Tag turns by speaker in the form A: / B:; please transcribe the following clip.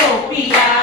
A: copia.